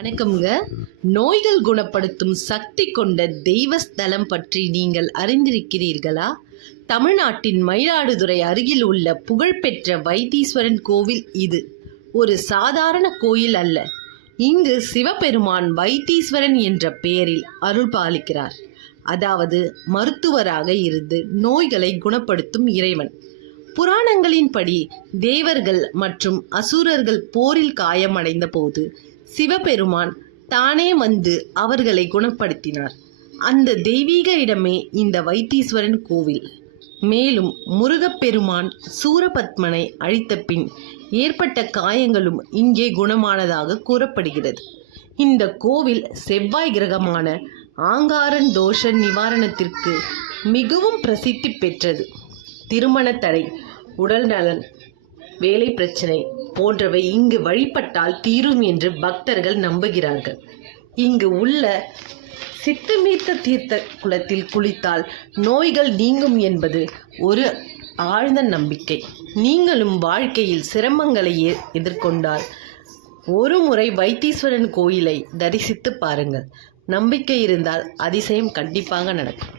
வணக்கம்ங்க. நோய்கள் குணப்படுத்தும் சக்தி கொண்ட தெய்வ ஸ்தலம் பற்றி நீங்கள் அறிந்திருக்கிறீர்களா? தமிழ்நாட்டின் மயிலாடுதுறை அருகில் உள்ள புகழ்பெற்ற வைத்தீஸ்வரன் கோவில் இது ஒரு சாதாரண கோயில் அல்ல. இங்கு சிவபெருமான் வைத்தீஸ்வரன் என்ற பெயரில் அருள் பாலிக்கிறார். அதாவது மருத்துவராக இருந்து நோய்களை குணப்படுத்தும் இறைவன். புராணங்களின்படி தேவர்கள் மற்றும் அசுரர்கள் போரில் காயமடைந்த போது சிவபெருமான் தானே வந்து அவர்களை குணப்படுத்தினார். அந்த தெய்வீக இடமே இந்த வைத்தீஸ்வரன் கோவில். மேலும் முருகப்பெருமான் சூரபத்மனை அழித்த பின் ஏற்பட்ட காயங்களும் இங்கே குணமானதாக கூறப்படுகிறது. இந்த கோவில் செவ்வாய் கிரகமான ஆங்காரன் தோஷ நிவாரணத்திற்கு மிகவும் பிரசித்தி பெற்றது. திருமண தடை, உடல் நலன், வேலை பிரச்சனை போன்றவை இங்கு வழிபட்டால் தீரும் என்று பக்தர்கள் நம்புகிறார்கள். இங்கு உள்ள சித்தமீர்த்த தீர்த்த குளத்தில் குளித்தால் நோய்கள் நீங்கும் என்பது ஒரு ஆழ்ந்த நம்பிக்கை. நீங்களும் வாழ்க்கையில் சிரமங்களை எதிர்கொண்டால் ஒரு முறை வைத்தீஸ்வரன் கோயிலை தரிசித்து பாருங்கள். நம்பிக்கை இருந்தால் அதிசயம் கண்டிப்பாக நடக்கும்.